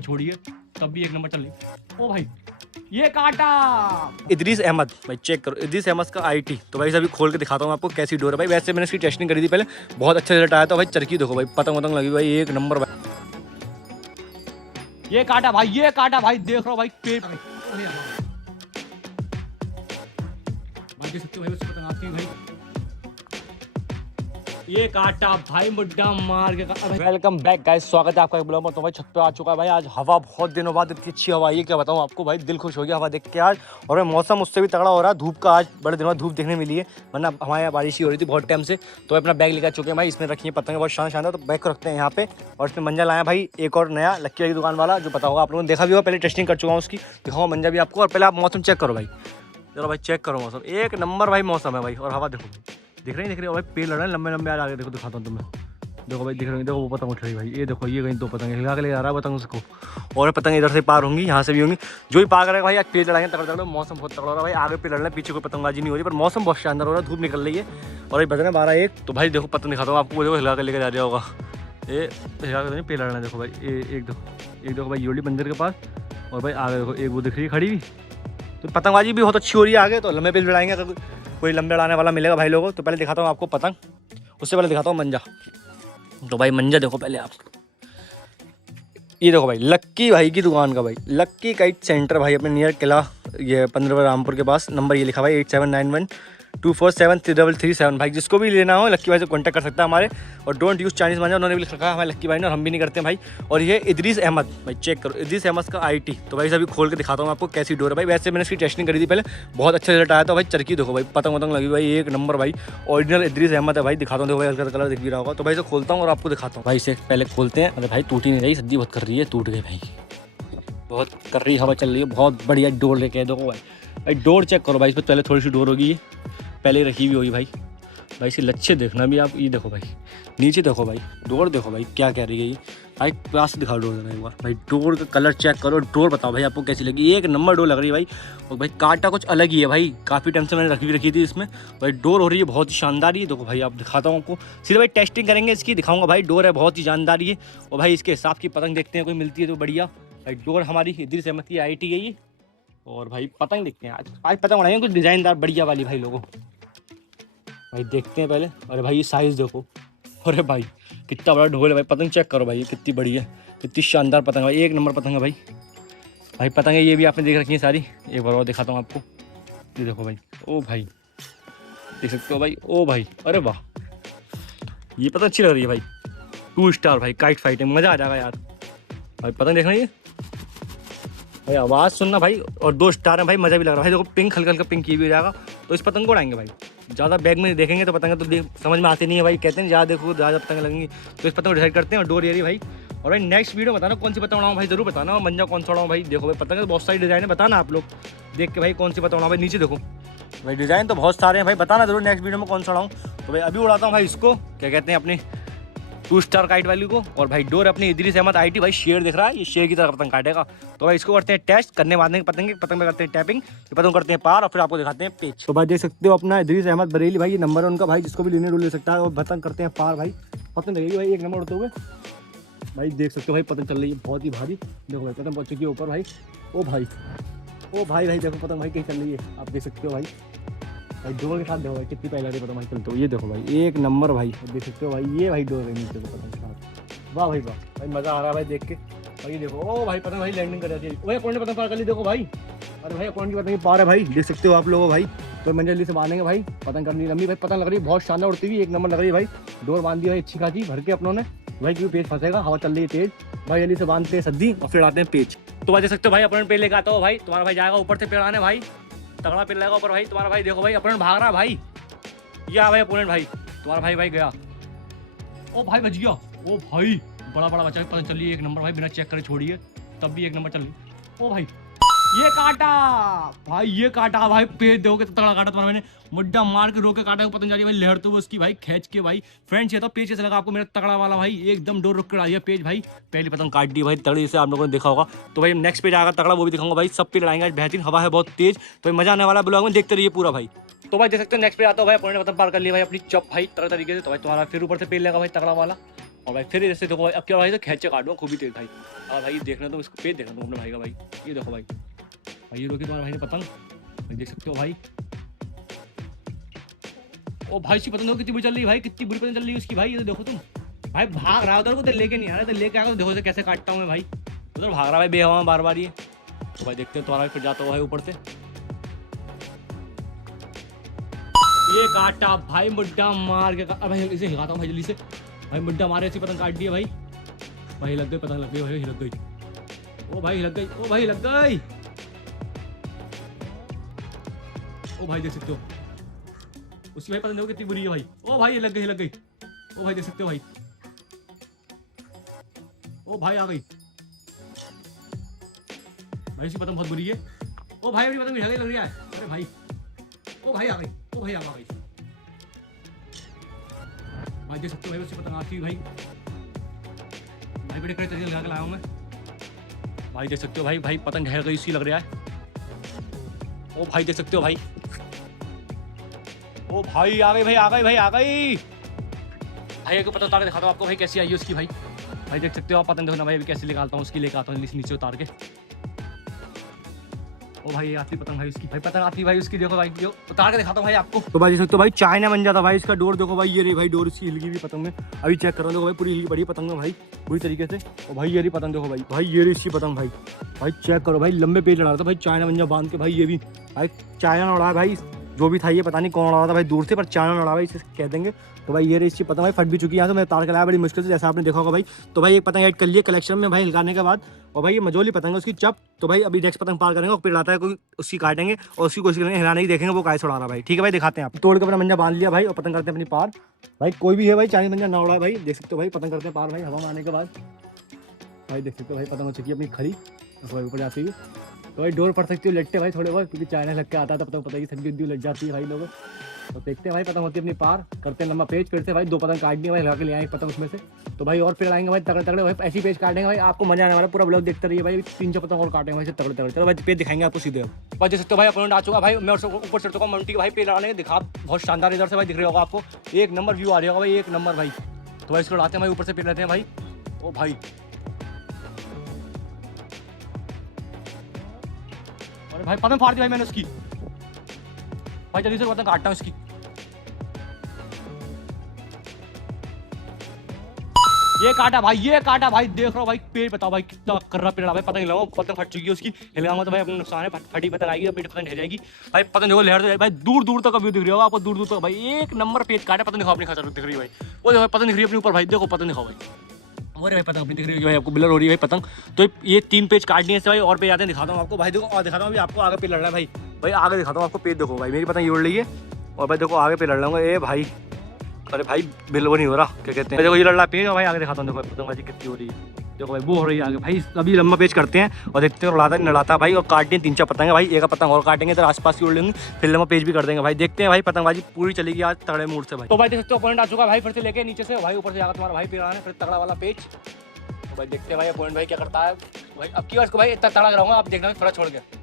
छोड़िए तब भी एक नंबर चल रही। ओ भाई ये काटा। इदरीस अहमद भाई, चेक करो इदरीस अहमद का आईटी। तो भाई अभी खोल के दिखाता हूँ आपको कैसी डोर है भाई। वैसे मैंने इसकी टेस्टिंग करी थी पहले, बहुत अच्छा रिजल्ट आया था भाई। चरखी देखो भाई, पतंग वतंग लगी भाई, एक नंबर भाई। ये काटा भाई, ये काटा भाई, देख रहा भाई पेट भाई देख सकते हो भाई, उससे पतंग आती है भाई। ये काटा भाई, मुड्डा मार के काटा। वेलकम बैक गाइस, स्वागत है आपका एक ब्लॉग में। तो भाई छत पे आ चुका है भाई। आज हवा बहुत दिनों बाद इतनी अच्छी हवा आई है, क्या बताऊँ आपको भाई। दिल खुश हो गया हवा देख के आज। और भाई मौसम उससे भी तगड़ा हो रहा है। धूप का आज बड़े दिनों बाद धूप देखने मिली है, वरना हमारे यहाँ बारिश ही हो रही थी बहुत टाइम से। तो अपना बैग लेकर चुके हैं भाई, इसमें रखी है पतंग बहुत शानदार। तो बैग को रखते हैं यहाँ पे। और इसमें मंजा लाया भाई एक और नया, लक्की की दुकान वाला, जो पता होगा आप लोगों ने देखा भी होगा, पहले टेस्टिंग कर चुका हूँ उसकी। दिखाऊँ मंजा भी आपको। और पहले आप मौसम चेक करो भाई, चलो भाई चेक करो मौसम, एक नंबर भाई मौसम है भाई। और हवा देखो, दिख रही हो भाई, पेड़ लड़ रहे हैं लंबे लंबे। आज आगे देखो, दिखाता हूँ तुम्हें। देखो भाई दिख रही है, देखो वो पतंग उठ रही है भाई। ये देखो, ये कहीं दो पतंग हिला के ले आ रहा है पतंग उसको। और पतंग इधर से पार होंगी, यहाँ से भी होंगी। जो भी पार करेगा भाई आज पेड़ लड़ाएंगे तगड़ तगड़। मौसम बहुत तगड़ा हो रहा है भाई। आगे पेड़ लड़ रहे हैं, पीछे कोई पतंगबाजी नहीं हो रही, पर मौसम बहुत शानदार हो रहा है। धूप निकल रही है और ये बज रहे हैं 12-1। तो भाई देखो पतंग दिखाता हूँ आपको। देखो हिला के लेकर जा रहा होगा, ये हिला कर पेड़ लड़ रहे हैं। देखो भाई एक देखो भाई योली मंदिर के पास। और भाई आगे देखो एक वो दिख रही है खड़ी हुई। तो पतंगबाजी भी बहुत अच्छी हो रही है आगे। तो लंबे पेड़ लड़ाएंगे, अगर कोई लंबे लड़ाने वाला मिलेगा भाई लोगों। तो पहले दिखाता हूँ आपको पतंग, उससे पहले दिखाता हूँ मंजा। तो भाई मंजा देखो पहले आप, ये देखो भाई लक्की भाई की दुकान का भाई, लक्की काइट सेंटर भाई, अपने नियर किला, ये 15 रामपुर के पास। नंबर ये लिखा भाई 8791247337 भाई। जिसको भी लेना हो लक्की भाई से कॉन्टैक्ट कर सकता है हमारे। और डोंट यूज चाइनीज मंजा, उन्होंने भी लिख रखा है हमारे लक्की भाई ने, और हम भी नहीं करते हैं भाई। और ये इदरीस अहमद भाई, चेक करो इदरीस अहमद का आईटी। तो भाई अभी खोल के दिखाता हूँ आपको कैसी डोर है भाई। वैसे मैंने इसकी टेस्टिंग करी थी पहले, बहुत अच्छा रिजल्ट आया था भाई। चरखी देखो भाई, पतंग वतंग लगी भाई, एक नंबर भाई। ओरिजिनल इदरीस अहमद है भाई। दिखाता हूँ, देखो भाई हल्का कलर दिख भी रहा होगा। तो भाई इसे खोलता हूँ और आपको दिखाता हूँ भाई। इसे पहले खोलते हैं। अरे भाई टूटी नहीं रही, सद्दी बहुत कर रही है, टूट गई भाई, बहुत कर रही हवा चल रही है, बहुत बढ़िया डोर लेके आए। देखो भाई डोर चेक करो भाई, इस पर पहले थोड़ी सी डोर होगी, ये पहले रखी हुई होगी भाई। भाई इसे लच्छे देखना भी आप, ये देखो भाई नीचे देखो भाई, डोर देखो भाई क्या कह रही है ये भाई। पास से दिखाओ डोर देना एक बार भाई। डोर का कलर चेक करो, डोर बताओ भाई आपको कैसी लगी। एक नंबर डोर लग रही है भाई। और भाई कांटा कुछ अलग ही है भाई, काफ़ी टाइम से मैंने रखी थी इसमें भाई। डोर हो रही है बहुत ही शानदार। ही देखो भाई, आप दिखाता हूँ आपको सीधे भाई, टेस्टिंग करेंगे इसकी, दिखाऊंगा भाई। डोर है बहुत ही जानदार ये। और भाई इसके हिसाब की पतंग देखते हैं, कोई मिलती है तो बढ़िया भाई। डोर हमारी इदरीस अहमद की आईटी है ये। और भाई पतंग देखते हैं आज पतंग उड़ाएंगे कुछ डिज़ाइनदार बढ़िया वाली भाई लोगों। भाई देखते हैं पहले। अरे भाई ये साइज़ देखो, अरे भाई कितना बड़ा ढोल है भाई। पतंग चेक करो भाई, ये कितनी बड़ी है, कितनी शानदार पतंग है भाई, एक नंबर पतंग है भाई। भाई पतंग है ये भी आपने देख रखी है सारी। एक बार और दिखाता हूँ आपको, ये देखो भाई। ओ भाई देख सकते हो भाई, ओ भाई अरे वाह, ये पतंग अच्छी लग रही है भाई। 2 स्टार भाई, काइट फाइटिंग, मज़ा आ जाएगा यार भाई। पतंग देखना ये भाई, आवाज़ सुनना भाई। और 2 स्टार है भाई, मज़ा भी लग रहा है भाई। देखो पिंक, हल्का हल्का पिंक ये भी हो जाएगा। तो इस पतंग को उड़ाएंगे भाई। ज़्यादा बैग में देखेंगे तो पतंग तो समझ में आती नहीं है भाई। कहते हैं ज़्यादा देखो ज़्यादा पतंग लगेंगी। तो इस पतंग को डिसाइड करते हैं। और डोर ये रही भाई। और भाई नेक्स्ट वीडियो बताना कौन सी पतंग उड़ाऊँ भाई, जरूर बताना। और मंजा कौन सा उड़ाऊँ भाई। देखो भाई पतंग तो बहुत सारी डिज़ाइन है, बताना आप लोग देख के भाई कौन सी पतंग उड़ाऊँ भाई। नीचे देखो भाई डिज़ाइन तो बहुत सारे हैं भाई, बताना जरूर नेक्स्ट वीडियो में कौन सा उड़ाऊँ। तो भाई अभी उड़ाता हूँ भाई इसको, क्या कहते हैं, अपनी 2 स्टार काइट वाली को। और भाई डोर अपनी इदरीस अहमद आईटी भाई। शेर दिख रहा है, ये शेर की तरह पतंग काटेगा। तो भाई इसको करते हैं टेस्ट, करने बाद में पतंग में करते हैं टैपिंग, पतंग करते हैं पार, और फिर आपको दिखाते हैं पेच। तो भाई देख सकते हो अपना इदरीस अहमद बरेली भाई, ये नंबर है उनका भाई। जिसको भी लेने ले सकता है। और पतंग करते हैं पार भाई। पतंग लगेगी भाई एक नंबर उड़ते हुए भाई। देख सकते हो भाई पतंग चल रही है बहुत ही भारी। देखो भाई पतंग पहुंच चुकी है ऊपर भाई। ओ भाई देखो पतंग भाई कहीं चल रही है, आप देख सकते हो भाई। भाई डोर के साथ देखो भाई कितनी पहले पतंग भाई चलते हो। ये देखो भाई एक नंबर भाई, देख सकते हो भाई। ये भाई डोर है नीचे पतंग के साथ। वाह भाई वाह भाई, मज़ा आ रहा है भाई देख के। और ये देखो ओ भाई पतंग भाई लैंडिंग कर जाती है। वही अकाउंट पतंग पार कर ली देखो भाई। अरे भाई अकाउंट की पतंग पार है भाई, देख सकते हो आप लोगों भाई। तो मैं जल्दी से बांधेंगे भाई, पतंग करनी लंबी भाई। पतंग लग रही है बहुत शानदार उड़ती हुई, एक नंबर लग रही है भाई। डोर बांध दी भाई अच्छी खासी भर के अपनों ने भाई, क्योंकि पेज फंसेगा, हवा चल रही है तेज भाई। जल्दी से बांधते हैं सद्दी और फिर आते हैं पेज। तो भाई देख सकते हो भाई, अपने पेड़ लेकर आता हो भाई। तुम्हारा भाई जाएगा ऊपर से पेड़ आने भाई, तगड़ा पेड़ लगेगा ऊपर भाई। तुम्हारा भाई देखो भाई अपने भाग रहा है भाई। ये आ भाई अपोनेंट भाई, तुम्हारा भाई गया। ओ भाई बच गया। ओ भाई बड़ा बच्चा पता चल रही है, एक नंबर भाई, बिना चेक करे छोड़िए तब भी एक नंबर चल रही। ओ भाई ये काटा भाई, ये काटा भाई, पेट दोगे तो तगड़ा काटा तुम्हारा मैंने। मुड्डा मार के रोके काटा, पतंग जा रही है भाई लहरते हुए उसकी भाई, खींच के भाई। फ्रेंड्स ये तो पेज कैसे लगा आपको मेरा तगड़ा वाला भाई, एकदम डोर रुक कर आ गया पेज भाई। पहली पतंग काट दी भाई तगड़ी से, आप लोगों ने देखा होगा। तो भाई नेक्स्ट पेज आएगा तगड़ा, वो भी दिखाऊंगा भाई। सब पेज लड़ाएंगे आज, बेहतरीन हवा है बहुत तेज। तो भाई मजा आने वाला ब्लॉग में, देखते रहिए पूरा भाई। तो भाई देख सकते हो नेक्स्ट पे आता हूँ भाई, अपने पतंग पार कर लिया भाई अपनी चप भाई तगड़ा तरीके से। तो भाई तुम्हारा फिर ऊपर से पेड़ लगा भाई तगड़ा वाला। और भाई फिर जैसे देखो अब क्या भाई तो खींचे काटूंगा खूब ही तेज भाई। और भाई देखना तो इसको पेज देखना तुम अपने भाई का भाई, ये देखो भाई, भाई ये रोकी तुम्हारे भाई ने पतंग, भाई देख सकते हो भाई। ओ भाई इसकी पतंग देखो कितनी बुरी चल रही है भाई, कितनी बुरी पतंग चल रही है उसकी भाई, ये देखो तुम भाई भाग रहा है उधर को, तो लेके नहीं आ रहा, तो लेके आकर देखो इसे कैसे काटता हूँ मैं भाई, उधर भाग रहा है बेहवा में बार बार ये। तो भाई देखते हैं तुम्हारा फिर जाता हुआ भाई ऊपर से, ये काटा भाई मुड्डा मार के भाई, इसे हिलाता हूँ भाई जल्दी से भाई, मुड्डा मारे ऐसी पतंग काट दी है भाई, भाई लग गई पतंग, लग गई भाई, हिलक गई, ओ भाई हिलक गई, ओ भाई लग गई, ओ भाई देख सकते हो उसकी भाई पतंग देखो कितनी बुरी है भाई, ओ भाई लग गई, लग गई, ओ भाई देख सकते हो भाई, ओ भाई आ गई भाई, इसकी पतंग बहुत बुरी है, ओ भाई अपनी पतंग हिल गई लग रहा है, अरे भाई, ओ भाई आ गई, ओ भाई आ गई भाई, देख सकते हो भाई उसकी पतंग आती है भाई, भाई बड़े कड़े तरीके लगा के लाया हूँ मैं भाई, देख सकते हो भाई, भाई पतंग हिल गई इसी लग रहा है, ओ भाई देख सकते हो भाई, ओ भाई आ गई भाई, आ गई भाई, आ गई भाई, एक पतंग उतार के दिखाता हूँ आपको भाई कैसी आई है उसकी भाई, भाई देख सकते हो आप पतंग देखो ना भाई, अभी कैसे निकालता हूँ उसकी, लेकर आता हूँ नीचे उतार के, ओ भाई आती पतंग भाई उसकी, भाई पतंग आती भाई उसकी, देखो भाई जो उतार के दिखाता हूँ भाई आपको। तो भाई देख सकते हो भाई चाइना बन जाता भाई इसका डोर, देखो भाई ये रही भाई डोर इसकी हिल गई हुई पतंग में, अभी चेक करो देखो भाई पूरी हिल पड़ी पतंग में भाई पूरी तरीके से, और भाई ये रही पतंग देखो भाई, भाई ये रही इसकी पतंग भाई, भाई चेक करो भाई लंबे पेज लड़ा रहा था भाई चाइना बंजा बांध के भाई, ये भी भाई चाइना उड़ा भाई, जो भी था ये पता नहीं कौन उड़ा था भाई दूर से, पर चाइना उड़ा भाई इसे कह देंगे। तो भाई ये रही इसकी पतंग भाई, फट भी चुकी है यहाँ से, मैं तार के लाया बड़ी मुश्किल से जैसा आपने देखा होगा भाई। तो भाई एक पतंग ऐड कर लिए कलेक्शन में भाई हिलकाने के बाद, और भाई ये मजोली पतंग है उसकी चप। तो भाई अभी नेक्स्ट पतंग पार करेंगे और फिर आता है कोई उसकी काटेंगे और उसकी कोशिश करेंगे हिलाने की, देखेंगे वो कैसे उड़ा रहा भाई। ठीक है भाई दिखाते हैं, आप तोड़ के अपना मंजा बांध लिया भाई और पतंग करते हैं अपनी पार भाई, कोई भी है भाई चाइनीज मंजा ना उड़ा भाई, देख सकते हो भाई पतंग करते हैं पार भाई हवा में आने के बाद, भाई देख सकते हो भाई पतंग हो चुकी है अपनी खड़ी, भाई ऊपर जाती हुई। तो भाई डोर पड़ सकती है लटते भाई थोड़े बहुत, क्योंकि चाइना लग के आता था पतंग, पता है सब्जी उद्दी लग जाती है भाई लोगों। तो देखते हैं भाई पतंग होती है अपनी पार, करते हैं लंबा पेज, फिर से भाई 2 पतंग काट दिए भाई, लगा के ले आए पतंग उसमें से। तो भाई और पेड़ आएंगे भाई तगड़े तगड़े भाई, ऐसी पेज काटेंगे भाई, आपको मजा आने वाला, पूरा ब्लॉग देखते रहिए भाई, 3-4 पतंग और काटेंगे भाई तगड़े तगड़े। चलो भाई पेज दिखाएंगे आपको सीधे। भाई देख सकते हो भाई अपोनेंट आ चुका भाई, मैं ऊपर चढ़ चुका हूं मंटी भाई, पेड़ लगाने दिखा बहुत शानदार इधर से भाई दिख रहा होगा आपको, एक नंबर व्यू आ रहा होगा भाई, एक नंबर भाई। तो भाई इसको उड़ाते हैं भाई, ऊपर से पेड़ रहते हैं भाई, ओ भाई अरे भाई पतंग फाड़ दी भाई मैंने उसकी, भाई जल्दी से पतंग काटता हूँ इसकी, ये काटा भाई, ये काटा भाई, देख रहा हूँ भाई पेड़, बताओ भाई कितना कर रहा पेड़ भाई, पतंग लगाओ पतंग फट चुकी है उसकी, हिलाऊंगा तो भाई अपना नुकसान है, फटी पतंग आएगी पेड़ पतंग ढह जाएगी भाई, पतंग देखो लहर तो भाई दूर दूर तक व्यू दिख रहा होगा आपको, दूर दूर तक भाई एक नंबर पेज काटा, पतंग दिखाओ अपनी खतर दिख रही है भाई, वो देखो पतंग दिख रही है अपने ऊपर भाई, देखो पतंग दिखाओ भाई, और भाई पतंग अपनी दिख रही है भाई आपको, ब्लर हो रही है भाई पतंग। तो ये 3 पेज काटनी है भाई, और पेज आते हैं दिखाता हूँ आपको भाई, देखो और दिखाता हूँ अभी आपको आगे पेज लड़ रहा है भाई, भाई आगे दिखाता हूँ आपको पेज, देखो भाई मेरी पतंग ये उड़ रही है और भाई देखो आगे पे लड़ रहा हूँ, ए भाई अरे भाई बिल वो नहीं हो रहा, क्या कहते हैं, देखो ये लड़ रहा पेज, और भाई आगे दिखाता हूँ देखो पतंगबाजी कितनी हो रही है, देखो भाई वो हो रही है आगे भाई, अभी लंबा पेज करते हैं और देखते हैं उड़ाता नड़ाता भाई, और काटते हैं 3-4 पतंग भाई, एक पतंग और काटेंगे तो आसपास की उड़ लेंगे, फिर लंबा पेज भी कर देंगे भाई, देखते हैं भाई पतंगबाजी पूरी चलेगी आज तगड़े मूड से भाई। तो भाई देख सकते हो अपोनेंट आ चुका भाई, फिर से लेके नीचे से भाई ऊपर से जाकर तुम्हारा भाई पेड़ आना है, फिर तगड़ा वाला पेज। तो भाई देखते हैं भाई अपोनेंट भाई क्या करता है भाई, अब की बार इसको भाई इतना तगड़ा कराऊंगा, आप देखना थोड़ा छोड़ के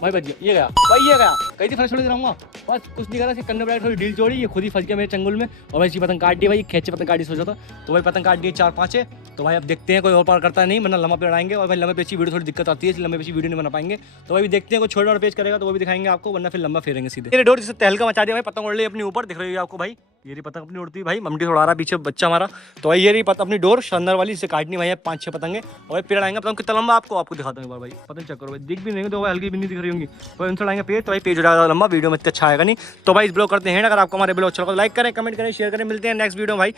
भाई बच गया, ये गया भाई, ये गया कहीं थी फंस छोड़ रहूंगा, बस कुछ नहीं करा, कन्ने बैठ थोड़ी ढील जोड़ी, ये खुद ही फंस गया मेरे चंगुल में, और भाई इसी पतंग काट दी भाई, खेचे पतंग काटी सोचा था। तो भाई पतंग काट दिए 4-5 है, तो भाई अब देखते हैं कोई और पार करता नहीं, वरना लंबा पेड़ आएंगे, और भाई लंबे पेज की वीडियो थोड़ी दिक्कत आती है, इसलिए लंबे पेज की वीडियो नहीं बना पाएंगे। तो भाई देखते हैं कोई छोटा और पेज करेगा तो वो भी दिखाएंगे आपको, वरना फिर लंबा फेरेंगे सीधे। मेरे डोर जिससे तहलका मचा दिया भाई, पतंग उड़ रही है अपनी ऊपर, दिख रही है आपको भाई, ये रही पतंग अपनी उड़ती है भाई, ममटी उड़ा रहा पीछे बच्चा हमारा। तो भाई ये रही अपनी डोर शानदार वाली, इसे काटनी भाई 5-6 पतंगे, और भाई पेड़ आएंगे, पतंग कितना लंबा आपको दिखाता हूँ भाई, पतंग चेक करो भाई, दिख भी नहीं तो हल्की भी नहीं दिख रही होंगी, तो इनसे आएंगे पेज, तो भाई पेज उड़ा लंबा, वीडियो में इतना अच्छा आएगा नहीं। तो भाई इस ब्लॉग करते हैं, अगर आपको हमारे ब्लॉग अच्छा लगा तो लाइक करें, कमेंट करें, शेयर करें, मिलते हैं नेक्स्ट वीडियो भाई।